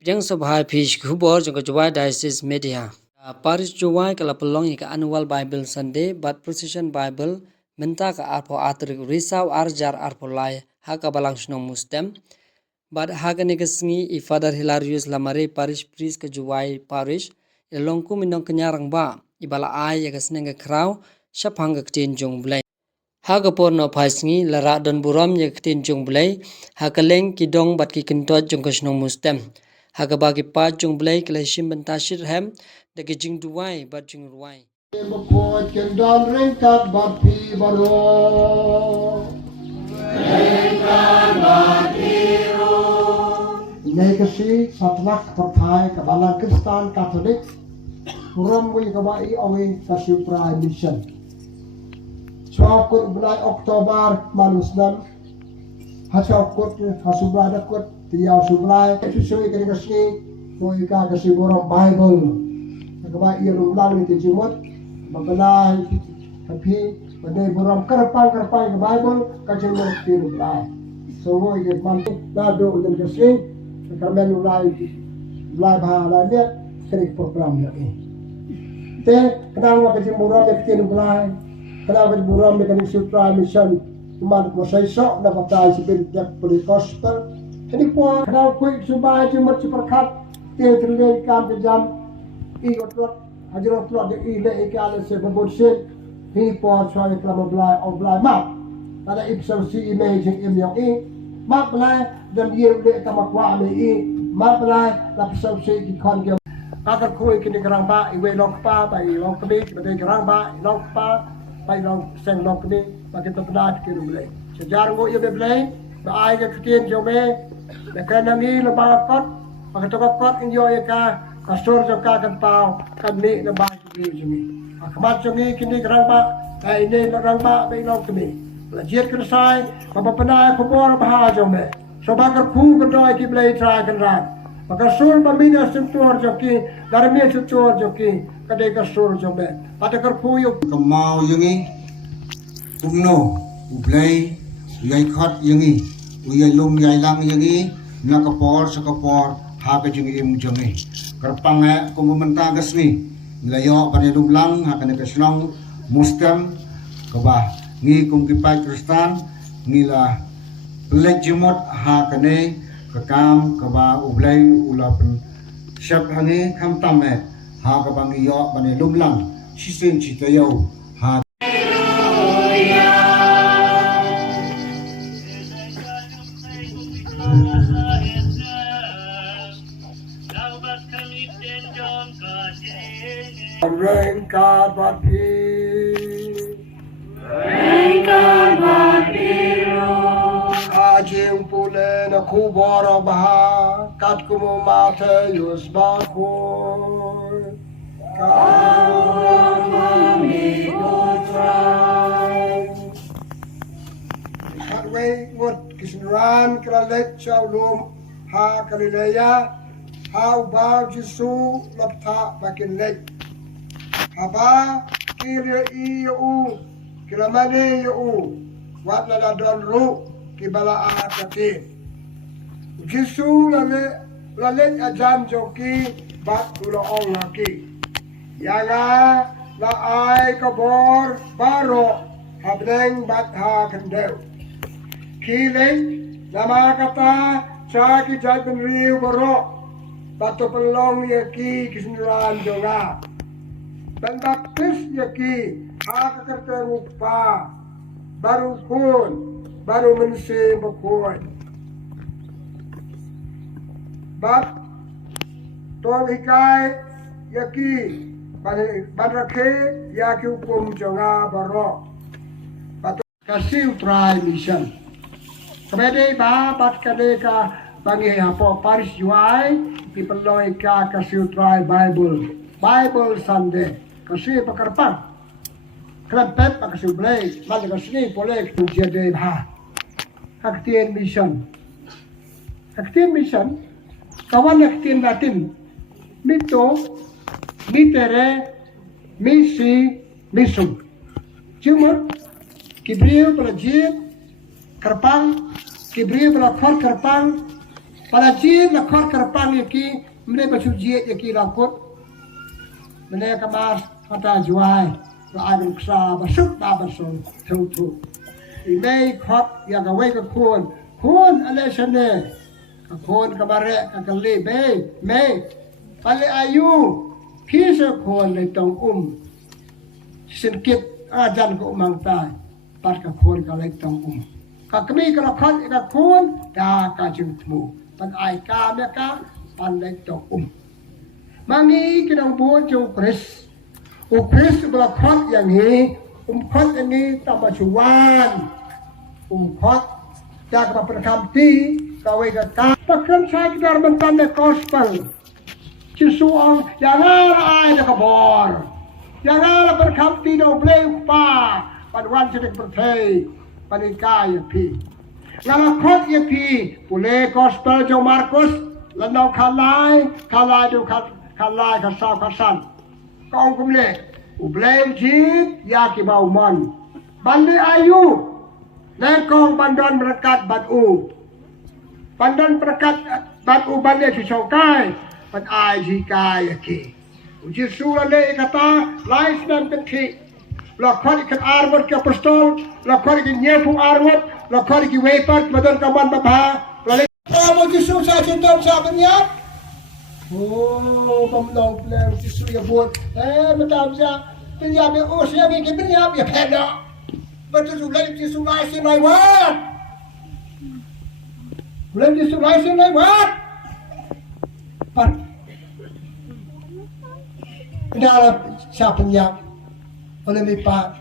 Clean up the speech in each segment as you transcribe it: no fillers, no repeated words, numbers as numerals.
Yang Sabha Fish Kubor Jong Juwai Diocese Media. Parish Juwai kala pelong ika annual Bible Sunday but Precision Bible menta ka arpo atrik risau arjar arpo lai haka balang snong mustem. But haka negasngi I Father Hilarius Lamare Parish Priest ke Juwai Parish ilongku minong kenyarang ba ibala ai ya kasneng ke kraw syapang ke tin jong blai. Haka porno paisngi lara don buram ya tin jong blai haka leng kidong bat ki kintot jong kasnong mustem. Haka bagi pa jong blai kala shim bentashir hem de ke jing duwai bat jing ruwai. Bukod kendal ringkat bapi baro. Ringkat batiru. Ini kasi satnak pertai kabalang Kristen Katolik. Kuram wi kabai awi kasi prai mission. Swakut bulan Oktober manusdan. Hasakut hasubrai dakut tiaw subrai. Susui kini kasi wi kasi borong Bible. Kabai ia lumlang ni tijimut. Mabalay, tapi pada buram kerpang ke Bible kacang merti mulai. So we get mantuk dado dan kasih kami mulai bahala dia kering program lagi. Te kenapa kacang buram merti mulai? Kenapa buram merti sutra mission umat masai sok dapat tahu sebenarnya poli gospel. Ini pun kenapa kuih supaya cuma seperkat dia terlihat kam jam ikut Hajar Allah di ile ikala se babonse hi por choi klama blai of blai map pada ipsam si imaging imyong map blai dan ye le kama kwa me map blai la psam si ki kon ge agar koi kini gerang ba iwe lok pa ba I lok kami bade gerang ba lok pa ba lok seng lok kami bagi tepat ki rumle sejarah go ye be blai ba ai ge kitien jome le kana mi le ba kot ba to kot in yo ye ka Kasur juga kan tahu kan ni lepas ini. Akamat kami kini kerang ba, ini kerang ba, belok kami. Lajiat kersai, bapa penai kubur bahagia me. Sebab ku kedai ki belai try kan ran. Maka sur bermina sentuh joki, darmi sentuh joki, kadai kasur jome. Pada kerku yuk. Kemau yangi, umno, ublay, yai khat yangi, uyai lum yai lang yangi, nakapor sakapor, haka jangi jangi. Kerpang kumumenta gasmi layo panelum lang hakan kasnong mustem kaba ngi kum kipai Kristen ngila lejimot hakane kakam kaba ublay ulapan syap hangi kam tame ha kaba ngi yo panelum lang sisen citayo ha Rengkat bati, Rengkat batiru. Ajing pule na kubor baha, kat kumu mate yus bakul. Kami putrai. Hatway ngut kisnuran kralet lum ha kalileya, ha ubau jisu lapta makin lek. Haba kiri iu kilamane iu wat la don ru kibala akati Jisu lale ajam joki bat ulo ong laki yaga la ai kabor baro habdeng bat ha kendeu kileng nama kata caki jatun riu baro batu pelong yaki kisnuran jonga dan baptis yaki hak kerja rupa baru kun baru mensi bakun bab tol ikai yaki badrakhe yaki hukum jonga baro batu kasih utrai mission kemede ba bat kadeka bangi apa Paris Juwai dipeloi ka kasih utrai Bible Sunday kasi pakarpan kerempet pakasi blay balik kasih boleh kunci deh ha Haktien mission kawan Haktien Latin mito mitere misi misum cuma kibriu pelajit kerpang kibriu pelakor kerpang pada jin la khot kerpang yaki mene basu jiet yaki rakut mene kamas kata juai la adem ksa basuk ba basun tu imei khot ya ka wei ka kun ale shane ka kun ka bare ka kali be me pale ayu kisa kun le tong sin kit ajan ko mang tai pat ka kun ka le tong ka kami ka khot ka kun da ka jung tmu pan ai ka me ka pan le tong mangi kinang buon jo Chris o Chris bla khot yang hi khot ini tambah cuan khot jak ka perkamti ka we ka pakran sai ka bentan le gospel Cisuang jangan ai na kabor jangan perkamti do ble pa pan wan sedek perthei panikai pi ngala khot ye pi pule gospel jo Markus lanau khalai do khalai ka sa ka san kong kumle u ble jit ya ki bau mon bandi ayu Lekong bandan berkat batu. Bandan berkat batu bandai susaukai. Pan ai jikai aki. Uji sura le kata lai senam kenti. Lakukan ikan arwat ke apostol. Lakukan ikan nyepu arwat. Lakukan ikan wepat badan kawan bapa. Lalu kamu jisu saya cinta saya berniat. Oh, pemdong plan jisu ya buat. Macam saya berniat ya. Oh, saya bikin berniat ya peda. Betul sudah di sungai sinai wat. Belum di sungai sinai wat. Pan. Adalah siapa yang oleh mipa.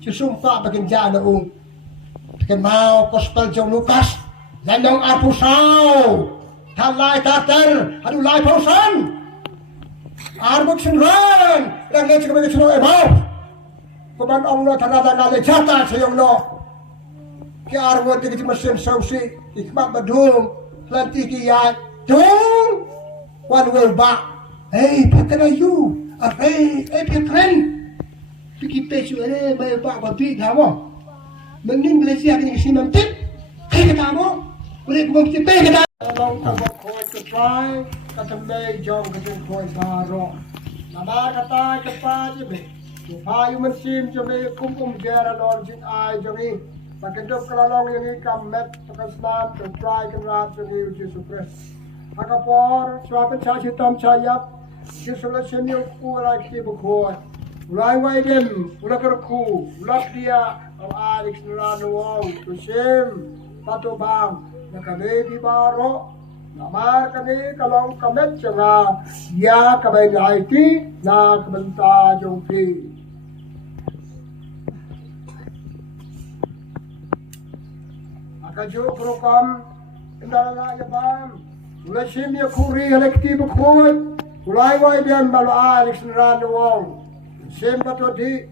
Sesumpa bagian jana Bagian mau gospel John Lucas. Landong apusau. Talai tater. Aduh lai pausan. Arbuk sunran. Langit sebagai sungai ebau. Keban Allah terada ngale jata sayang no. Ki arwat di mesin sausi, ikmat badung, lanti ki ya. Dung. One will back. Hey, pakana you. Hey, pakran. Piki pesu may back babi kamu. Mending Malaysia kini simam tip. Hey kamu. Boleh kumputi pe kata. Kalau kamu kau try, kata may jom kata kau baro. Nama kata cepat je be. Payu mesin jami kumpum jara lor jin ai jami pakai dok kelalong yang ini kamet pakai snap to try kan rat jami uji supres akapor suapan caci tam cayap kisulah senyum ulai kiti bukuat ulai wai dem ulai kerku ulai dia Alex nurano wow tusim pato bang nakabebi baro namar kani kalong kamet janga ya kabay IT na kabanta jongpi Kajo program indala ya bam ulai sim ya kuri elekti bukut ulai wai bian balu Alex nurano wow sim pato di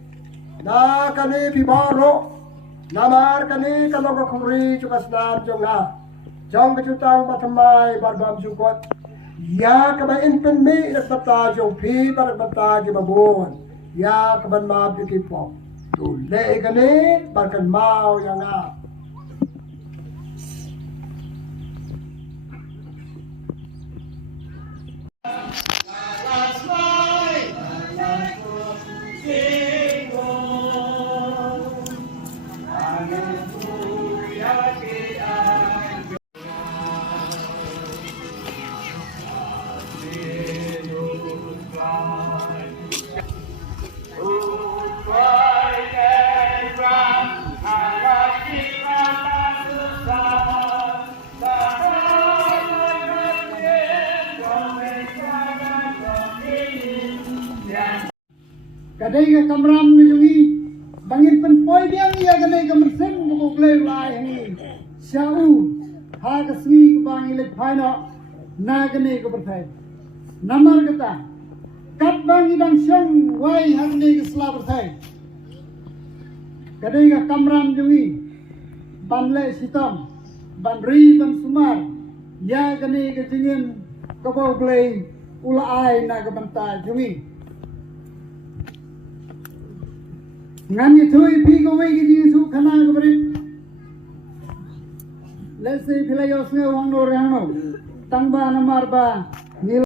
na kani bibaro namar kani kalong kuri cukas nam jonga jong kecutang batamai barbam jukot ya kaba inpen mi nak bata jong pi barak bata ji babon ya kaban ma pikipo tu le kani barkan mau yang a Kadai ke kamram ngejungi bangin penpoi biang ia kadai ke mersem buku klay lai ini syau ha ke swi ke bangi lek phaino na kadai ke berthai namar kata kat bangi dang syang wai ha kadai ke sela berthai kadai ke kamram jungi ban le sitam ban ri ban sumar ya kadai ke jingin ke bau klay ula ai na ke banta jungi Ngani thui pi ko wei ki su khana ko brin let's say phila yo sme wang no rang no tangba na marba